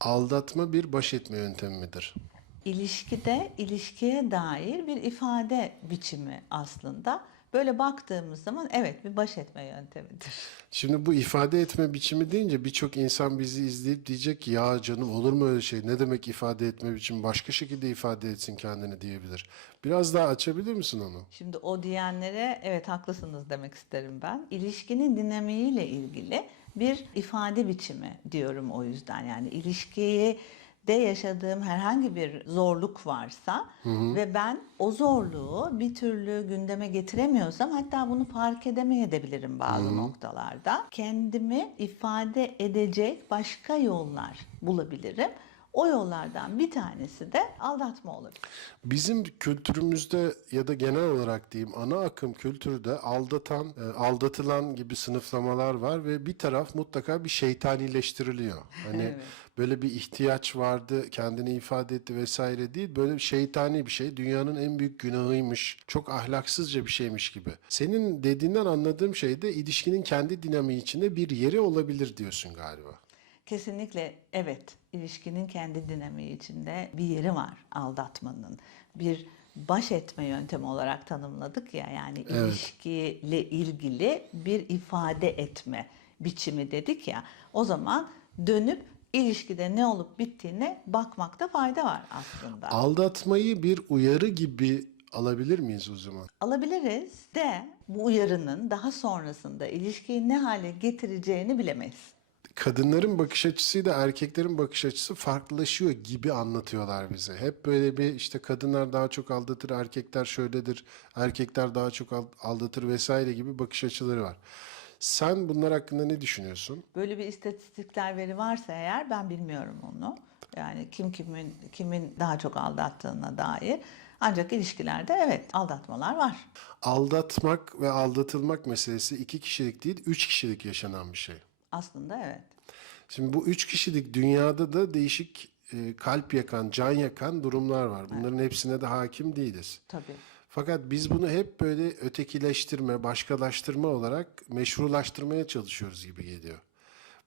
Aldatma bir baş etme yöntemi midir? İlişkide ilişkiye dair bir ifade biçimi aslında. Böyle baktığımız zaman evet bir baş etme yöntemidir. Şimdi bu ifade etme biçimi deyince birçok insan bizi izleyip diyecek ki ya canım olur mu öyle şey? Ne demek ifade etme biçimi? Başka şekilde ifade etsin kendini diyebilir. Biraz daha açabilir misin onu? Şimdi o diyenlere evet haklısınız demek isterim ben. İlişkinin dinamiğiyle ilgili bir ifade biçimi diyorum o yüzden. Yani ilişkiyi de yaşadığım herhangi bir zorluk varsa ve ben o zorluğu bir türlü gündeme getiremiyorsam hatta bunu fark edemeyebilirim bazı noktalarda. Kendimi ifade edecek başka yollar bulabilirim. O yollardan bir tanesi de aldatma olabilir. Bizim kültürümüzde ya da genel olarak diyeyim ana akım kültürde aldatan, e, aldatılan gibi sınıflamalar var ve bir taraf mutlaka bir şeytanileştiriliyor. Hani Evet. böyle bir ihtiyaç vardı, kendini ifade etti vesaire değil. Böyle şeytani bir şey. Dünyanın en büyük günahıymış. Çok ahlaksızca bir şeymiş gibi. Senin dediğinden anladığım şey de ilişkinin kendi dinamiği içinde bir yeri olabilir diyorsun galiba. Kesinlikle evet. İlişkinin kendi dinamiği içinde bir yeri var aldatmanın. Bir baş etme yöntemi olarak tanımladık ya yani ilişkiyle ilgili bir ifade etme biçimi dedik ya. O zaman dönüp ilişkide ne olup bittiğine bakmakta fayda var aslında. Aldatmayı bir uyarı gibi alabilir miyiz o zaman? Alabiliriz de bu uyarının daha sonrasında ilişkiyi ne hale getireceğini bilemeyiz. Kadınların bakış açısıyla erkeklerin bakış açısı farklılaşıyor gibi anlatıyorlar bize. Hep böyle bir işte kadınlar daha çok aldatır, erkekler şöyledir, erkekler daha çok al- aldatır vesaire gibi bakış açıları var. Sen bunlar hakkında ne düşünüyorsun? Böyle bir istatistikler veri varsa eğer ben bilmiyorum onu. Yani kim kimin kimin daha çok aldattığına dair. Ancak ilişkilerde evet aldatmalar var. Aldatmak ve aldatılmak meselesi iki kişilik değil, üç kişilik yaşanan bir şey. Aslında evet. Şimdi bu üç kişilik dünyada da değişik e, kalp yakan, can yakan durumlar var. Bunların hepsine de hakim değiliz. Tabii. Fakat biz bunu hep böyle ötekileştirme, başkalaştırma olarak meşrulaştırmaya çalışıyoruz gibi geliyor.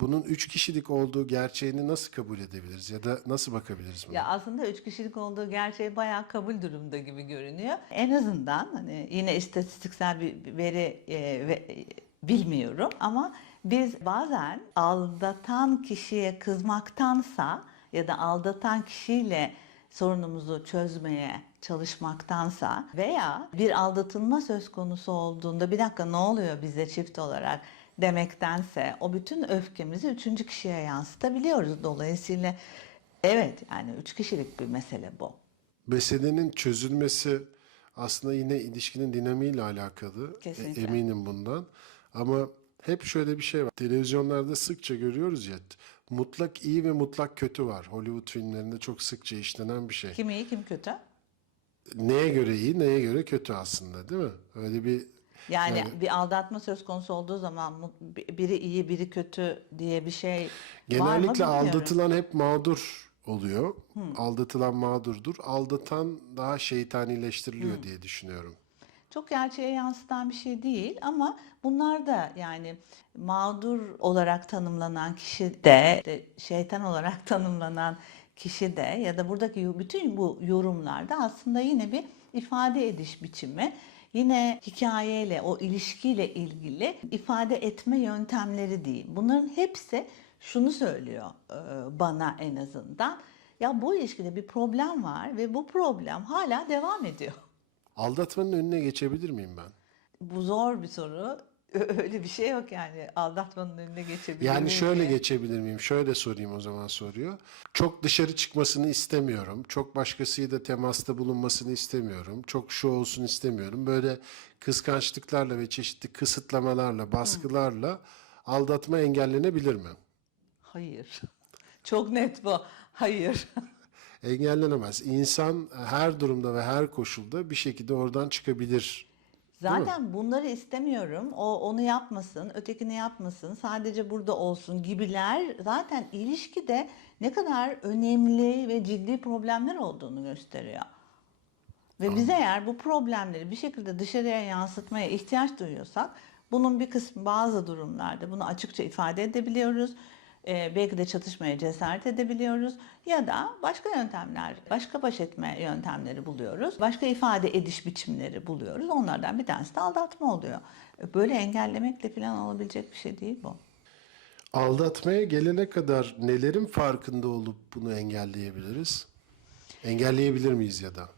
Bunun üç kişilik olduğu gerçeğini nasıl kabul edebiliriz ya da nasıl bakabiliriz buna? Ya aslında üç kişilik olduğu gerçeği bayağı kabul durumda gibi görünüyor. En azından hani yine istatistiksel bir veri e, ve, e, bilmiyorum ama biz bazen aldatan kişiye kızmaktansa ya da aldatan kişiyle sorunumuzu çözmeye çalışmaktansa veya bir aldatılma söz konusu olduğunda bir dakika ne oluyor bize çift olarak demektense o bütün öfkemizi üçüncü kişiye yansıtabiliyoruz. Dolayısıyla evet yani üç kişilik bir mesele bu. Meselenin çözülmesi aslında yine ilişkinin dinamiğiyle alakalı. Kesinlikle. E, Eminim bundan. Ama hep şöyle bir şey var. Televizyonlarda sıkça görüyoruz ya. Mutlak iyi ve mutlak kötü var. Hollywood filmlerinde çok sıkça işlenen bir şey. Kim iyi kim kötü? Neye göre iyi, neye göre kötü aslında değil mi? Öyle bir Yani, bir aldatma söz konusu olduğu zaman biri iyi biri kötü diye bir şey var mı Genellikle aldatılan hep mağdur oluyor. Aldatılan mağdurdur. Aldatan daha şeytanileştiriliyor diye düşünüyorum. Çok gerçeğe yansıtan bir şey değil ama bunlar da yani mağdur olarak tanımlanan kişi de, şeytan olarak tanımlanan kişi de ya da buradaki bütün bu yorumlarda aslında yine bir ifade ediş biçimi. Yine hikayeyle, o ilişkiyle ilgili ifade etme yöntemleri değil. Bunların hepsi şunu söylüyor bana en azından. Ya bu ilişkide bir problem var ve bu problem hala devam ediyor. Aldatmanın önüne geçebilir miyim ben? Bu zor bir soru. Öyle bir şey yok yani aldatmanın önüne geçebilir Yani miyim şöyle diye. geçebilir miyim? Şöyle sorayım o zaman soruyor. Çok dışarı çıkmasını istemiyorum. Çok başkasıyla temasta bulunmasını istemiyorum. Çok şu olsun istemiyorum. Böyle kıskançlıklarla ve çeşitli kısıtlamalarla, baskılarla aldatma engellenebilir mi? Hayır. Çok net bu. Hayır. Engellenemez. İnsan her durumda ve her koşulda bir şekilde oradan çıkabilir. Zaten bunları istemiyorum. O onu yapmasın, ötekini yapmasın, sadece burada olsun gibiler zaten ilişkide ne kadar önemli ve ciddi problemler olduğunu gösteriyor. Ve biz eğer bu problemleri bir şekilde dışarıya yansıtmaya ihtiyaç duyuyorsak bunun bir kısmı bazı durumlarda bunu açıkça ifade edebiliyoruz. E, belki de çatışmaya cesaret edebiliyoruz ya da başka yöntemler, başka baş etme yöntemleri buluyoruz. Başka ifade ediş biçimleri buluyoruz. Onlardan bir tanesi de aldatma oluyor. Böyle engellemekle falan olabilecek bir şey değil bu. Aldatmaya gelene kadar nelerin farkında olup bunu engelleyebiliriz? Engelleyebilir miyiz ya da?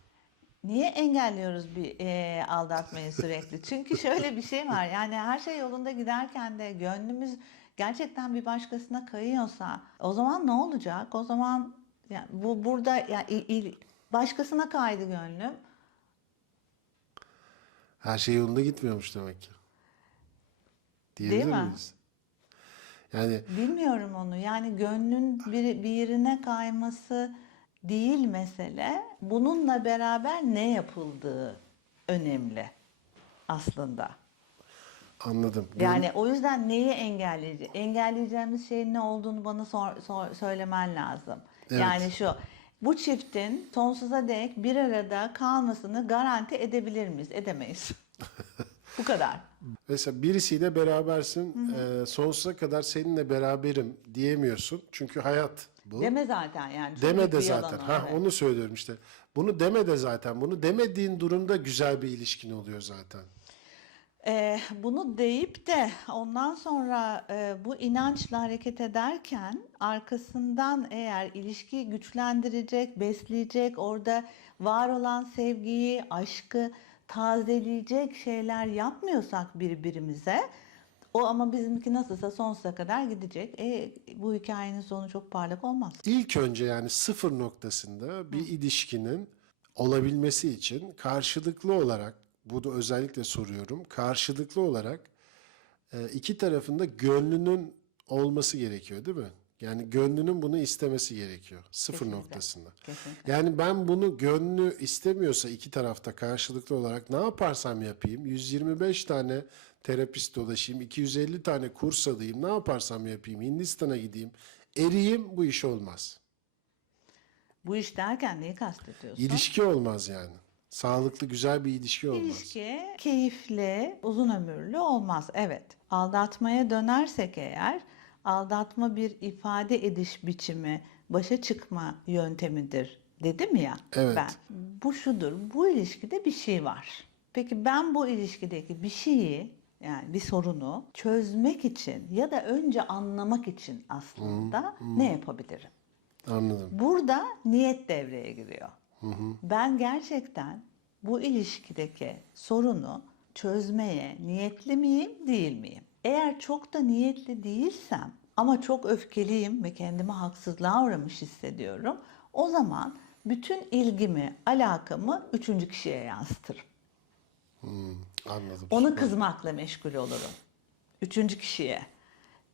Niye engelliyoruz bir e, aldatmayı sürekli? Çünkü şöyle bir şey var. Yani her şey yolunda giderken de gönlümüz gerçekten bir başkasına kayıyorsa o zaman ne olacak? O zaman yani bu burada yani il- il- başkasına kaydı gönlüm. Her şey yolunda gitmiyormuş demek ki. Diyebilir Değil mi? miyiz? Yani Bilmiyorum onu. Yani gönlün bir, bir yerine kayması değil mesele. Bununla beraber ne yapıldığı önemli aslında. Anladım. Yani o yüzden neyi engelleyeceğiz? Engelleyeceğimiz şeyin ne olduğunu bana sor- sor- söylemen lazım. Evet. Yani şu, bu çiftin sonsuza dek bir arada kalmasını garanti edebilir miyiz? Edemeyiz. bu kadar. Mesela birisiyle berabersin, e, sonsuza kadar seninle beraberim diyemiyorsun. Çünkü hayat bu. Deme zaten yani. Deme de zaten. Ha evet. onu söylüyorum işte. Bunu deme de zaten. Bunu demediğin durumda güzel bir ilişkin oluyor zaten. Ee, bunu deyip de ondan sonra e, bu inançla hareket ederken arkasından eğer ilişkiyi güçlendirecek, besleyecek, orada var olan sevgiyi, aşkı tazeleyecek şeyler yapmıyorsak birbirimize o ama bizimki nasılsa sonsuza kadar gidecek. E, bu hikayenin sonu çok parlak olmaz. İlk önce yani sıfır noktasında bir ilişkinin olabilmesi için karşılıklı olarak, bunu özellikle soruyorum, karşılıklı olarak e, iki tarafında gönlünün olması gerekiyor değil mi? Yani gönlünün bunu istemesi gerekiyor sıfır Kesinlikle. noktasında. Kesinlikle. Yani ben bunu gönlü istemiyorsa iki tarafta karşılıklı olarak ne yaparsam yapayım 125 tane terapist dolaşayım 250 tane kurs alayım ne yaparsam yapayım Hindistan'a gideyim eriyim bu iş olmaz. Bu iş derken neyi kastediyorsun? İlişki olmaz yani. Sağlıklı güzel bir ilişki olmaz. İlişki keyifli, uzun ömürlü olmaz. Evet. Aldatmaya dönersek eğer, aldatma bir ifade ediş biçimi, başa çıkma yöntemidir dedim ya Evet. ben. Bu şudur, bu ilişkide bir şey var. Peki ben bu ilişkideki bir şeyi yani bir sorunu çözmek için ya da önce anlamak için aslında ne yapabilirim? Anladım. Burada niyet devreye giriyor. Ben gerçekten bu ilişkideki sorunu çözmeye niyetli miyim, değil miyim? Eğer çok da niyetli değilsem ama çok öfkeliyim ve kendimi haksızlığa uğramış hissediyorum, o zaman bütün ilgimi, alakamı üçüncü kişiye yansıtırım. Anladım. Onu kızmakla meşgul olurum. Üçüncü kişiye.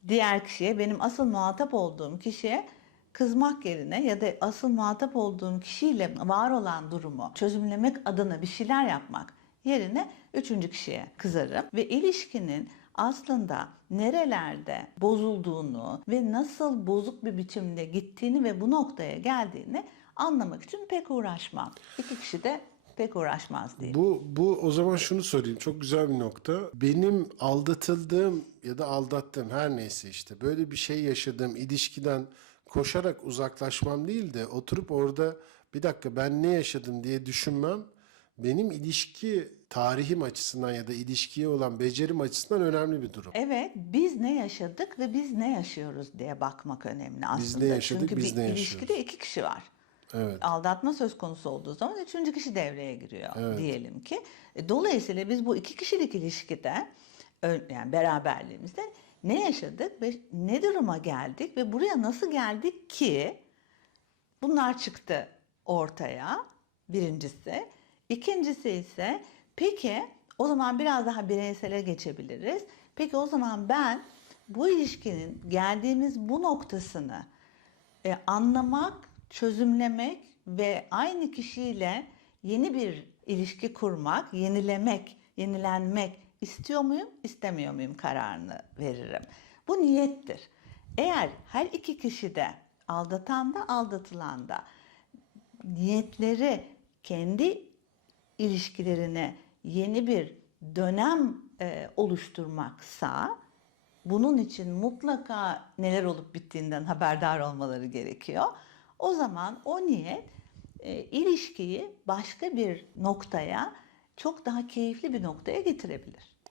Diğer kişiye, benim asıl muhatap olduğum kişiye kızmak yerine ya da asıl muhatap olduğum kişiyle var olan durumu çözümlemek adına bir şeyler yapmak yerine üçüncü kişiye kızarım. Ve ilişkinin aslında nerelerde bozulduğunu ve nasıl bozuk bir biçimde gittiğini ve bu noktaya geldiğini anlamak için pek uğraşmam. İki kişi de pek uğraşmaz diye. Bu, bu o zaman şunu sorayım. Çok güzel bir nokta. Benim aldatıldığım ya da aldattığım her neyse işte böyle bir şey yaşadığım ilişkiden koşarak uzaklaşmam değil de oturup orada bir dakika ben ne yaşadım diye düşünmem benim ilişki tarihim açısından ya da ilişkiye olan becerim açısından önemli bir durum. Evet, biz ne yaşadık ve biz ne yaşıyoruz diye bakmak önemli aslında. ne yaşadık, Çünkü biz bir ne ilişkide iki kişi var. Evet. Aldatma söz konusu olduğu zaman üçüncü kişi devreye giriyor diyelim ki. E, Dolayısıyla biz bu iki kişilik ilişkide yani beraberliğimizde ne yaşadık ve ne duruma geldik ve buraya nasıl geldik ki Bunlar çıktı ortaya birincisi. İkincisi ise peki o zaman biraz daha bireysele geçebiliriz. Peki o zaman ben bu ilişkinin geldiğimiz bu noktasını e, anlamak, çözümlemek ve aynı kişiyle yeni bir ilişki kurmak, yenilemek, yenilenmek istiyor muyum, istemiyor muyum kararını veririm. Bu niyettir. Eğer her iki kişi de aldatan da aldatılan da niyetleri kendi ilişkilerine yeni bir dönem e, oluşturmaksa bunun için mutlaka neler olup bittiğinden haberdar olmaları gerekiyor. O zaman o niyet e, ilişkiyi başka bir noktaya çok daha keyifli bir noktaya getirebilir.